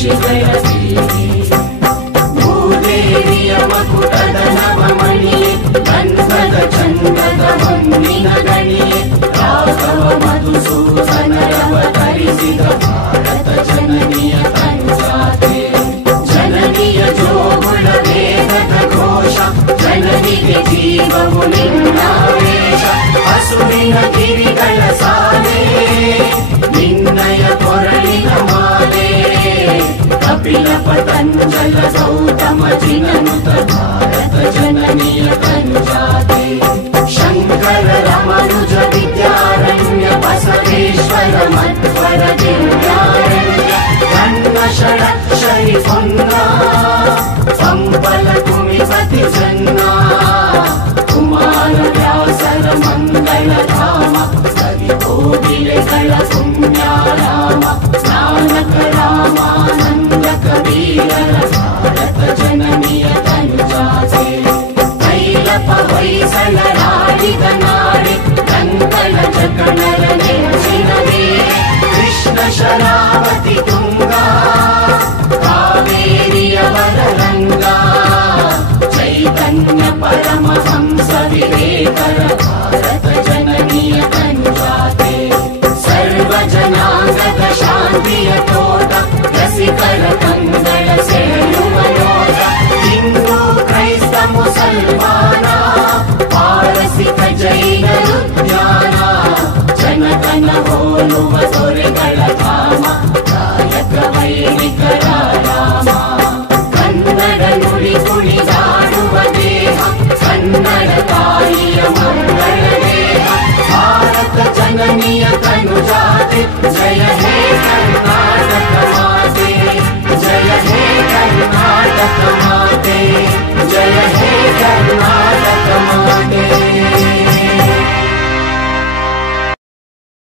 ಋಷಿಗಳ ಸೀರೆ ಭೂದೇವಿಯ ಮಕುಟದ ನವಮಣಿಯೇ ಗಂಧದ ಚಂದದ ಹೊನ್ನಿನ ಗಣಿಯೇ ರಾಘವ ಮಧುಸೂದನರವತರಿಸಿದ ಭಾರತ ಜನನಿಯ ತನುಜಾತೆ ಜನನಿಯ ಜೋಗುಳ ವೇದದ ಘೋಷ ಜನನಿಗೆ ಜೀವವು ನಿನ್ನಾವೇಶ ಹಸುವಿನ ಗಿರಿಗಳ ಸಾಲೆ ನಿನ್ನಯ ಕೊರಳಿನ ಮಾಲೆ ಕಪಿಲ ಪತಂಜಲ ಗೌತಮ ಜಿನನುತ ಭಾರತ ಜನನಿಯ ತನುಜಾತೆ ಶಂಕರ ರಮನುಜ ವಿದ್ಯಾರಣ್ಯ ಬಸವೇಶ್ವರ ಮಧ್ವರ ದಿವ್ಯಾರಣ್ಯ ಕಣ್ಣ ಷಡಕ್ಷರಿ ಪೊನ್ನ ಸಂಪಲ ಕುಮಿಪತಿ ಜನ್ನ ಕುಮಾರ ವ್ಯಾಸರ ಮಂಗಳ ಧಾಮ ಸರಿ ಕೋಗಿಲೆಗಳ ಪುಣ್ಯಾರಾಮ ಸ್ನಾನಕ ರಾಮಾನಂದ ಕಬೀರರ ಭಾರತ ಜನನಿಯ ತನುಜಾತೆ ಕೈಲಪ ಹೊಯ್ಸಳರಾಡಿದ ನಾಡೆ ಕಂಕಣ ಜಕಣರ ನೆಚ್ಚಿನ ನೀರೆ ಕೃಷ್ಣ ಶರಾವತಿ ತುಂಗಾ ಕಾವೇರಿಯವರ ರಂಗ ಚೈತನ್ಯ ಪರಮಹಂಸ ವಿವೇಕರ ಭಾರತ ಜನನಿಯ ತನುಜಾತೆ ಸರ್ವ ಜನಾಂಗದ ಶಾಂತಿಯ ತೋಟ ರಸಿಕರ ಕಂಗ